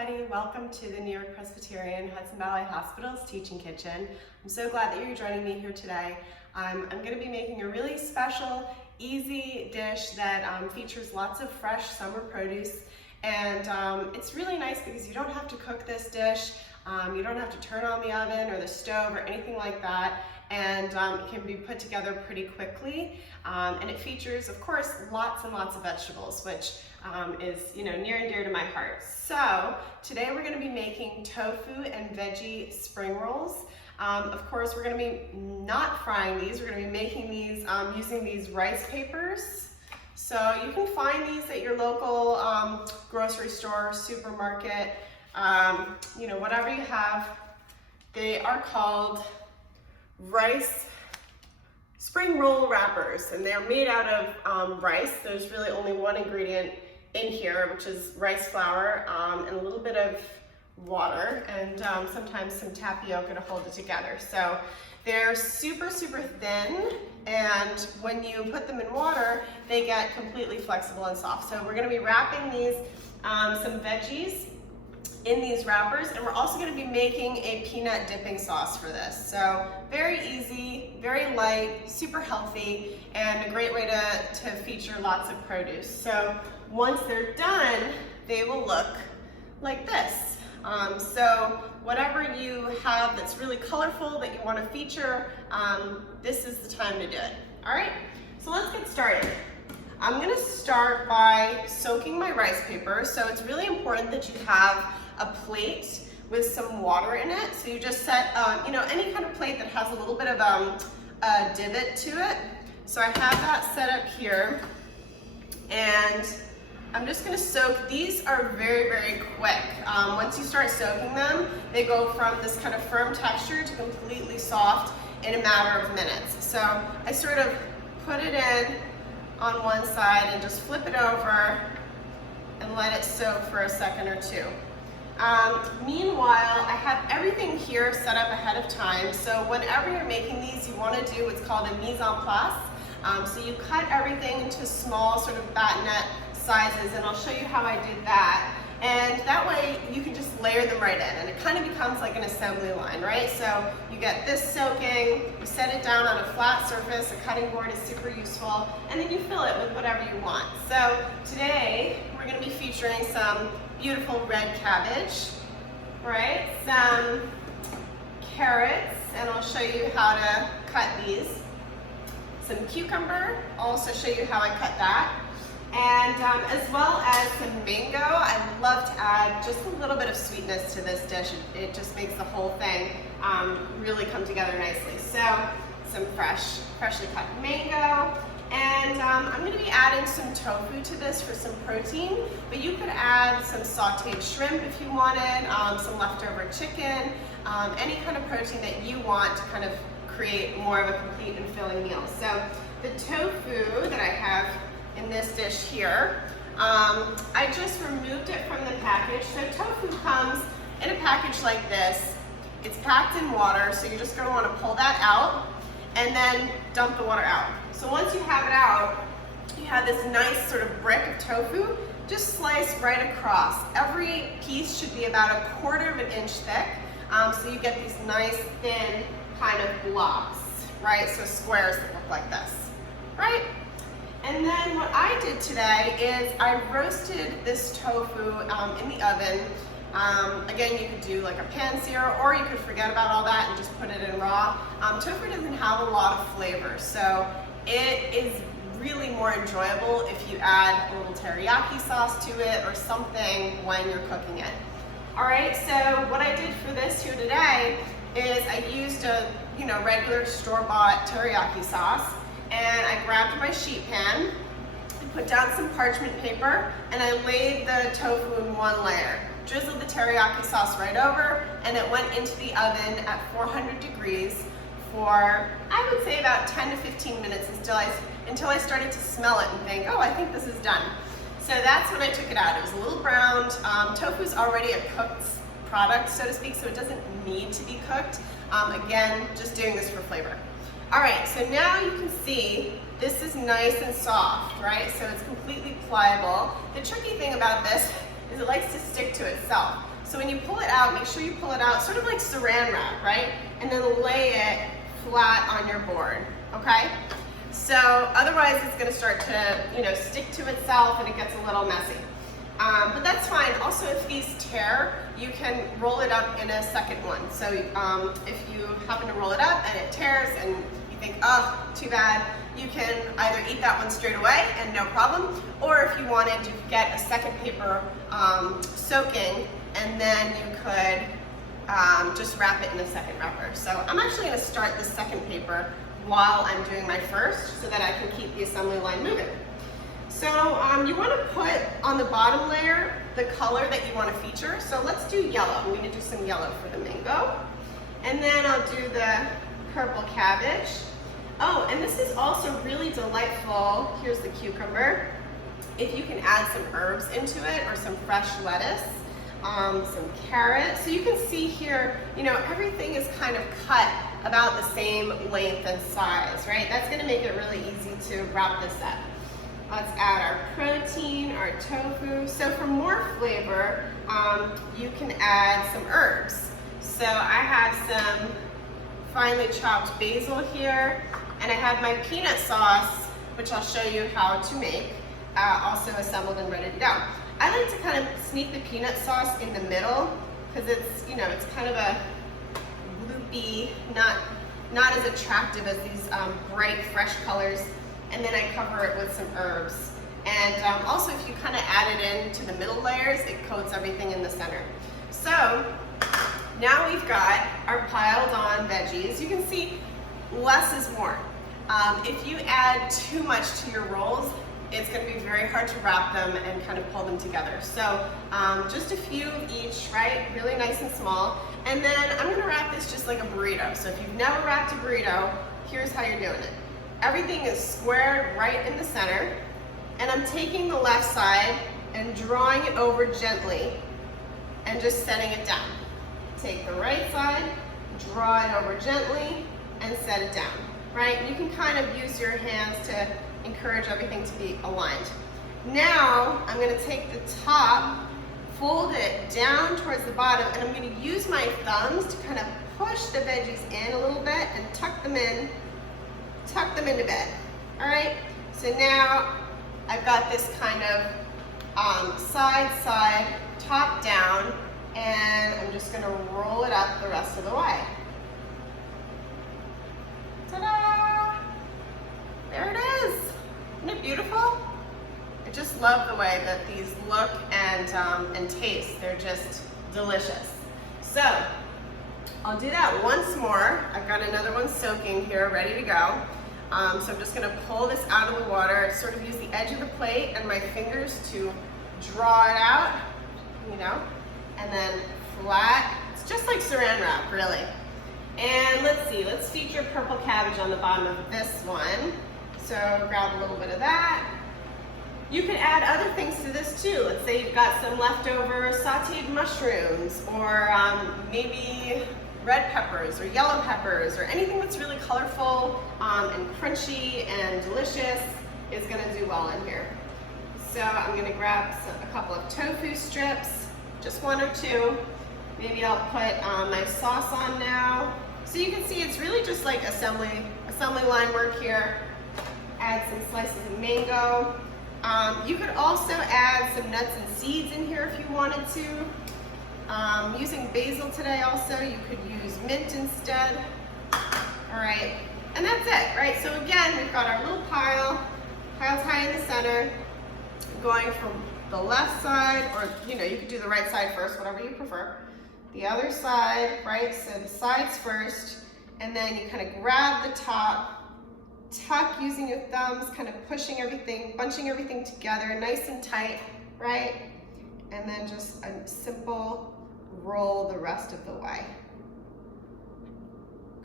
everybody. Welcome to the New York-Presbyterian Hudson Valley Hospital's Teaching Kitchen. I'm so glad that you're joining me here today. I'm going to be making a really special, easy dish that features lots of fresh summer produce. And it's really nice because you don't have to cook this dish. You don't have to turn on the oven or the stove or anything like that. And it can be put together pretty quickly. And it features, of course, lots and lots of vegetables, which is near and dear to my heart. So today we're going to be making tofu and veggie spring rolls. Of course, we're going to be not frying these. We're going to be making these using these rice papers. So you can find these at your local grocery store, supermarket, whatever you have. They are called rice spring roll wrappers, and they're made out of rice. There's really only one ingredient in here, which is rice flour and a little bit of water and sometimes some tapioca to hold it together. So they're super, super thin, and when you put them in water, they get completely flexible and soft. So we're going to be wrapping these, some veggies in these wrappers, and we're also going to be making a peanut dipping sauce for this. So very easy, very light, super healthy, and a great way to feature lots of produce. So once they're done, they will look like this. So whatever you have that's really colorful that you want to feature, this is the time to do it. All right, so let's get started. I'm going to start by soaking my rice paper. So it's really important that you have a plate with some water in it. So you just set, any kind of plate that has a little bit of a divot to it. So I have that set up here, and I'm just going to soak. These are very, very quick. Once you start soaking them, they go from this kind of firm texture to completely soft in a matter of minutes. So I sort of put it in on one side and just flip it over and let it soak for a second or two. Meanwhile, I have everything here set up ahead of time. So whenever you're making these, you want to do what's called a mise en place. So you cut everything into small sort of bassinet sizes, and I'll show you how I did that. And that way you can just layer them right in, and it kind of becomes like an assembly line, right? So you get this soaking, you set it down on a flat surface. A cutting board is super useful, and then you fill it with whatever you want. So today we're going to be featuring some beautiful red cabbage, right? Some carrots, and I'll show you how to cut these. Some cucumber, I'll also show you how I cut that. And as well as some mango. I love to add just a little bit of sweetness to this dish. It just makes the whole thing really come together nicely. So some freshly cut mango. And I'm going to be adding some tofu to this for some protein, but you could add some sauteed shrimp if you wanted, some leftover chicken, any kind of protein that you want to kind of create more of a complete and filling meal. So the tofu that I have in this dish here, I just removed it from the package. So tofu comes in a package like this. It's packed in water, so you're just going to want to pull that out and then dump the water out. So once you have it out, you have this nice sort of brick of tofu just sliced right across. Every piece should be about 1/4 of an inch thick, so you get these nice thin kind of blocks, right? So squares that look like this, right? And then what I did today is I roasted this tofu in the oven. Again, you could do like a pan-sear, or you could forget about all that and just put it in raw. Tofu doesn't have a lot of flavor, so it is really more enjoyable if you add a little teriyaki sauce to it or something when you're cooking it. All right, so what I did for this here today is I used a regular store-bought teriyaki sauce, and I grabbed my sheet pan, put down some parchment paper, and I laid the tofu in one layer. Drizzled the teriyaki sauce right over, and it went into the oven at 400 degrees for, I would say, about 10 to 15 minutes until I started to smell it and think, oh, I think this is done. So that's when I took it out. It was a little browned. Tofu's already a cooked product, so to speak, so it doesn't need to be cooked. Again, just doing this for flavor. All right, so now you can see this is nice and soft, right? So it's completely pliable. The tricky thing about this is it likes to stick to itself. So when you pull it out, make sure you pull it out sort of like saran wrap, right? And then lay it flat on your board, okay? So otherwise it's gonna start to, stick to itself and it gets a little messy. But that's fine. Also, if these tear, you can roll it up in a second one. So if you happen to roll it up and it tears and you think, oh, too bad, you can either eat that one straight away and no problem, or if you wanted, you could get a second paper soaking, and then you could just wrap it in a second wrapper. So I'm actually going to start the second paper while I'm doing my first so that I can keep the assembly line moving. So you want to put on the bottom layer the color that you want to feature. So let's do yellow. I'm going to do some yellow for the mango. And then I'll do the purple cabbage. Oh, and this is also really delightful. Here's the cucumber. If you can add some herbs into it or some fresh lettuce, some carrot. So you can see here, everything is kind of cut about the same length and size, right? That's going to make it really easy to wrap this up. Let's add our protein, our tofu. So for more flavor, you can add some herbs. So I have some finely chopped basil here, and I have my peanut sauce, which I'll show you how to make, also assembled and ready to go. I like to kind of sneak the peanut sauce in the middle because it's, it's kind of a gloopy, not as attractive as these bright, fresh colors. And then I cover it with some herbs. And also, if you kind of add it into the middle layers, it coats everything in the center. So now we've got our piled on veggies. You can see less is more. If you add too much to your rolls, it's going to be very hard to wrap them and kind of pull them together. So just a few of each, right? Really nice and small. And then I'm going to wrap this just like a burrito. So if you've never wrapped a burrito, here's how you're doing it. Everything is squared right in the center, and I'm taking the left side and drawing it over gently and just setting it down. Take the right side, draw it over gently, and set it down, right? You can kind of use your hands to encourage everything to be aligned. Now, I'm gonna take the top, fold it down towards the bottom, and I'm gonna use my thumbs to kind of push the veggies in a little bit and tuck them into bed. All right, so now I've got this kind of side, top down, and I'm just gonna roll it up the rest of the way. Ta-da! There it is. Isn't it beautiful? I just love the way that these look and taste. They're just delicious. So I'll do that once more. I've got another one soaking here, ready to go. So I'm just gonna pull this out of the water, sort of use the edge of the plate and my fingers to draw it out, and then flat. It's just like saran wrap, really. And let's see, let's feature purple cabbage on the bottom of this one. So grab a little bit of that. You can add other things to this too. Let's say you've got some leftover sauteed mushrooms, or maybe red peppers or yellow peppers, or anything that's really colorful and crunchy and delicious is gonna do well in here. So I'm gonna grab a couple of tofu strips, just one or two. Maybe I'll put my sauce on now. So you can see it's really just like assembly line work here. Add some slices of mango. You could also add some nuts and seeds in here if you wanted to. Using basil today also, you could use mint instead. All right, and that's it, right? So again, we've got our little piled high in the center, going from the left side, or you could do the right side first, whatever you prefer. The other side, right? So the sides first, and then you kind of grab the top, tuck using your thumbs, kind of pushing everything, bunching everything together, nice and tight, right? And then just a simple roll the rest of the way.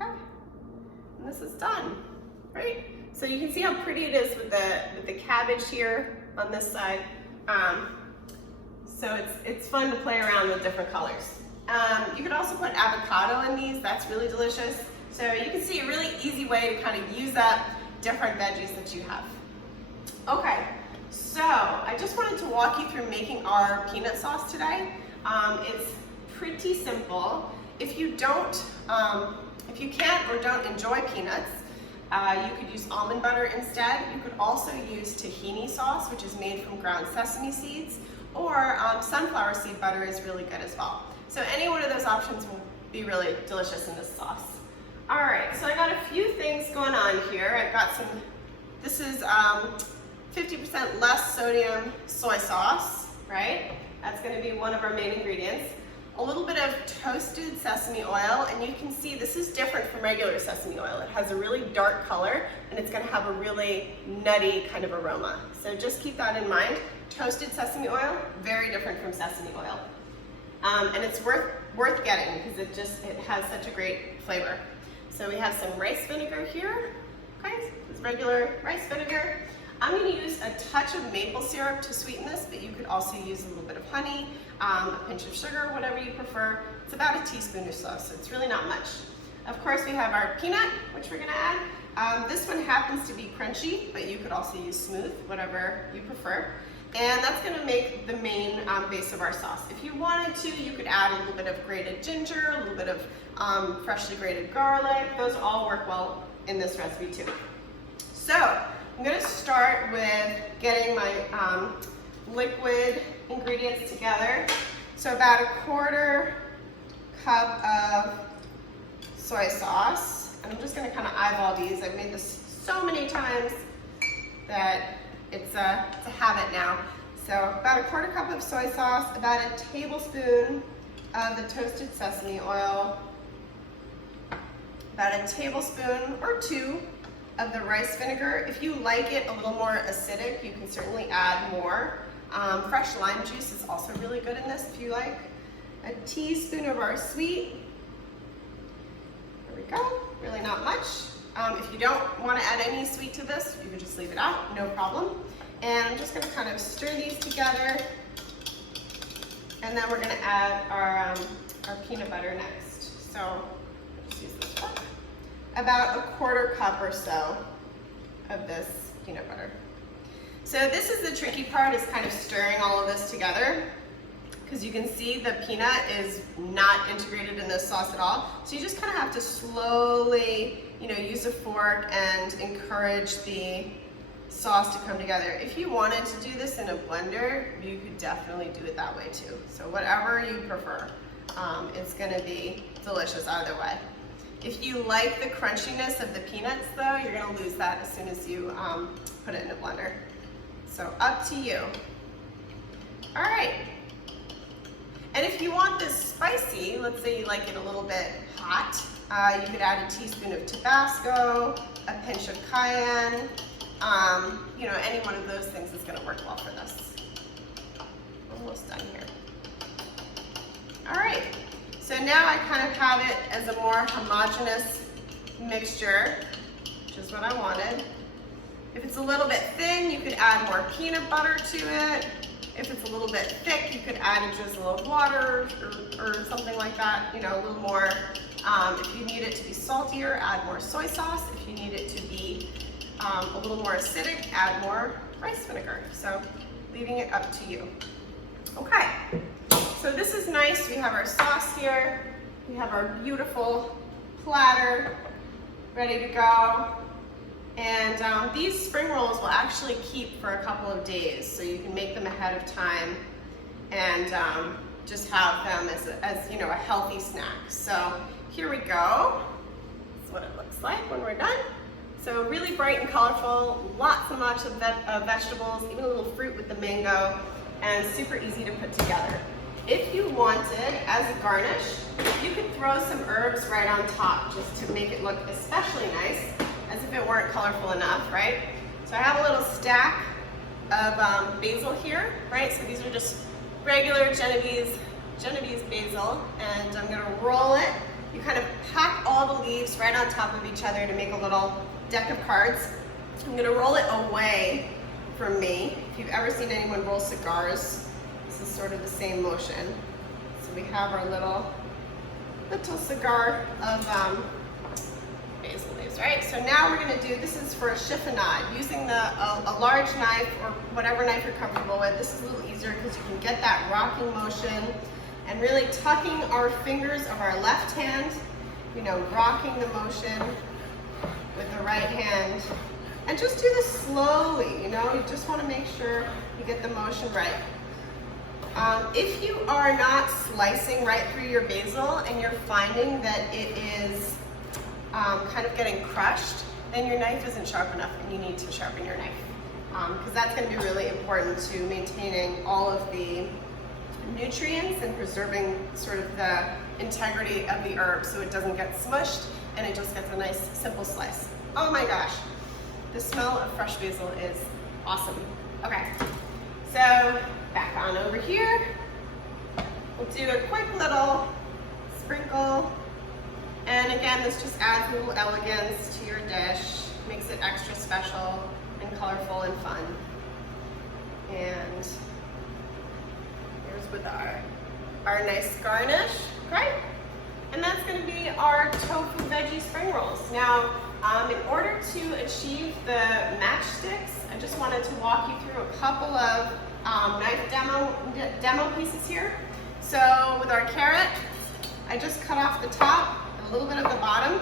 Okay, and this is done, right? So you can see how pretty it is with the cabbage here on this side. So it's fun to play around with different colors. You could also put avocado in these. That's really delicious. So you can see a really easy way to kind of use up different veggies that you have. Okay, so I just wanted to walk you through making our peanut sauce today. It's pretty simple. If you can't or don't enjoy peanuts, you could use almond butter instead. You could also use tahini sauce, which is made from ground sesame seeds, or sunflower seed butter is really good as well. So any one of those options will be really delicious in this sauce. All right, so I got a few things going on here. I've got some, this is 50% less sodium soy sauce, right? That's gonna be one of our main ingredients. A little bit of toasted sesame oil, and you can see this is different from regular sesame oil. It has a really dark color, and it's gonna have a really nutty kind of aroma. So just keep that in mind. Toasted sesame oil, very different from sesame oil. And it's worth getting because it has such a great flavor. So we have some rice vinegar here, okay? It's regular rice vinegar. I'm gonna use a touch of maple syrup to sweeten this, but you could also use a little bit of honey, a pinch of sugar, whatever you prefer. It's about a teaspoon or so it's really not much. Of course, we have our peanut, which we're gonna add. This one happens to be crunchy, but you could also use smooth, whatever you prefer. And that's gonna make the main base of our sauce. If you wanted to, you could add a little bit of grated ginger, a little bit of freshly grated garlic. Those all work well in this recipe too. So I'm gonna start with getting my liquid ingredients together. So about a 1/4 cup of soy sauce. And I'm just gonna kind of eyeball these. I've made this so many times that it's a habit now. So about a 1/4 cup of soy sauce, about a tablespoon of the toasted sesame oil, about a tablespoon or 2 of the rice vinegar. If you like it a little more acidic, you can certainly add more. Fresh lime juice is also really good in this if you like. A teaspoon of our sweet. There we go, really not much. If you don't want to add any sweet to this, you can just leave it out, no problem. And I'm just going to kind of stir these together. And then we're going to add our peanut butter next. So let's use this one. About a 1/4 cup or so of this peanut butter. So this is the tricky part, is kind of stirring all of this together, because you can see the peanut is not integrated in this sauce at all. So you just kind of have to slowly, use a fork and encourage the sauce to come together. If you wanted to do this in a blender, you could definitely do it that way too. So whatever you prefer, it's gonna be delicious either way. If you like the crunchiness of the peanuts though, you're gonna lose that as soon as you put it in a blender. So up to you. All right. And if you want this spicy, let's say you like it a little bit hot, you could add a teaspoon of Tabasco, a pinch of cayenne. Any one of those things is gonna work well for this. Almost done here. All right. So now I kind of have it as a more homogeneous mixture, which is what I wanted. If it's a little bit thin, you could add more peanut butter to it. If it's a little bit thick, you could add a drizzle of water or something like that, a little more. If you need it to be saltier, add more soy sauce. If you need it to be a little more acidic, add more rice vinegar. So leaving it up to you. Okay, so this is nice. We have our sauce here. We have our beautiful platter ready to go. And these spring rolls will actually keep for a couple of days, so you can make them ahead of time and just have them as a healthy snack. So here we go. This is what it looks like when we're done. So really bright and colorful, lots and lots of vegetables, even a little fruit with the mango, and super easy to put together. If you wanted, as a garnish, you could throw some herbs right on top just to make it look especially nice, as if it weren't colorful enough, right? So I have a little stack of basil here, right? So these are just regular Genovese basil, and I'm gonna roll it. You kind of pack all the leaves right on top of each other to make a little deck of cards. I'm gonna roll it away from me. If you've ever seen anyone roll cigars, this is sort of the same motion. So we have our little cigar of basil leaves, right? So now we're gonna do, this is for a chiffonade, using a large knife or whatever knife you're comfortable with. This is a little easier because you can get that rocking motion. and really tucking our fingers of our left hand, you know, rocking the motion with the right hand. And just do this slowly, you know, you just want to make sure you get the motion right. If you are not slicing right through your basil and you're finding that it is kind of getting crushed, then your knife isn't sharp enough and you need to sharpen your knife. Because that's going to be really important to maintaining all of the nutrients and preserving sort of the integrity of the herb so it doesn't get smushed and it just gets a nice simple slice. Oh my gosh, the smell of fresh basil is awesome. Okay, so back on over here. We'll do a quick little sprinkle. And again, this just adds a little elegance to your dish, makes it extra special and colorful and fun. And here's with our nice garnish, right? And that's gonna be our tofu veggie spring rolls. Now, in order to achieve the matchsticks, I just wanted to walk you through a couple of knife demo pieces here. So with our carrot, I just cut off the top, a little bit of the bottom.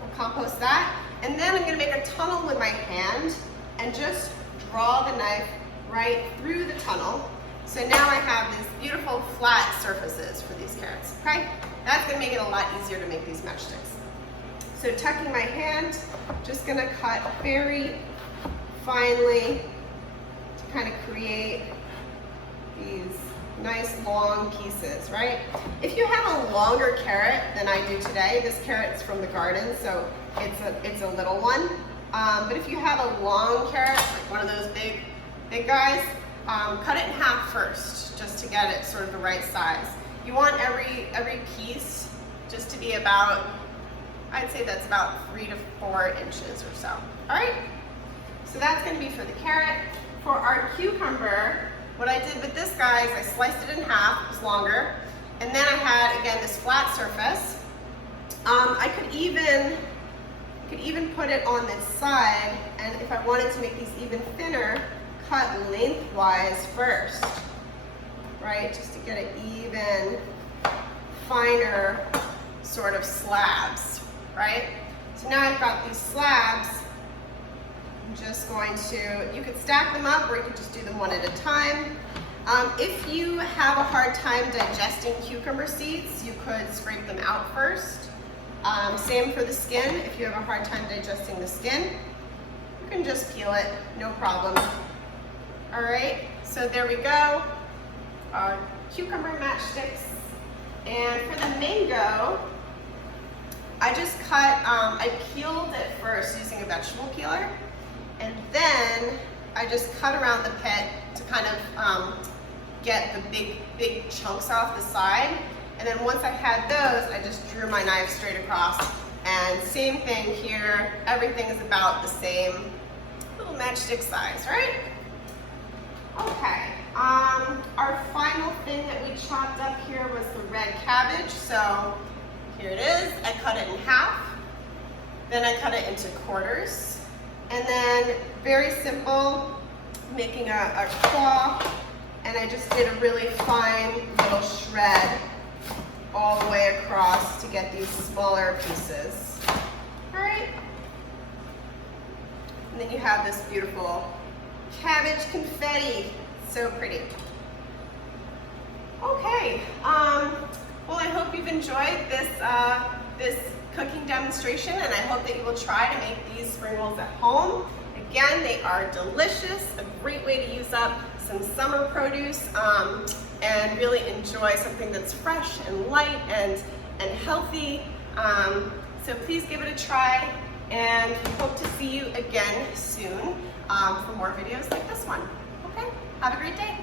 We'll compost that. And then I'm gonna make a tunnel with my hand and just draw the knife right through the tunnel. So now I have these beautiful flat surfaces for these carrots, okay? That's gonna make it a lot easier to make these matchsticks. So tucking my hand, just gonna cut very finely to kind of create these nice long pieces, right? If you have a longer carrot than I do today, this carrot's from the garden, so it's a little one. But if you have a long carrot, like one of those big guys, cut it in half first, just to get it sort of the right size. You want every piece just to be about, I'd say that's about 3 to 4 inches or so. All right, so that's gonna be for the carrot. For our cucumber, what I did with this guy is I sliced it in half, it was longer, and then I had, again, this flat surface. I could even put it on this side, and if I wanted to make these even thinner, cut lengthwise first, right? Just to get an even, finer sort of slabs, right? So now I've got these slabs. I'm just going to, you could stack them up or you could just do them one at a time. If you have a hard time digesting cucumber seeds, you could scrape them out first. Same for the skin. If you have a hard time digesting the skin, you can just peel it, no problem. All right, so there we go. Our cucumber matchsticks. And for the mango, I just cut, I peeled it first using a vegetable peeler. And then I just cut around the pit to kind of get the big chunks off the side. And then once I had those, I just drew my knife straight across. And same thing here, everything is about the same little matchstick size, right? Okay, our final thing that we chopped up here was the red cabbage. So here it is, I cut it in half. Then I cut it into quarters. And then, very simple, making a claw, and I just did a really fine little shred all the way across to get these smaller pieces. All right. And then you have this beautiful cabbage confetti. So pretty. Okay. Well, I hope you've enjoyed this cooking demonstration, and I hope that you will try to make these spring rolls at home. Again, they are delicious, a great way to use up some summer produce and really enjoy something that's fresh and light and healthy. So please give it a try, and we hope to see you again soon for more videos like this one. Okay, have a great day.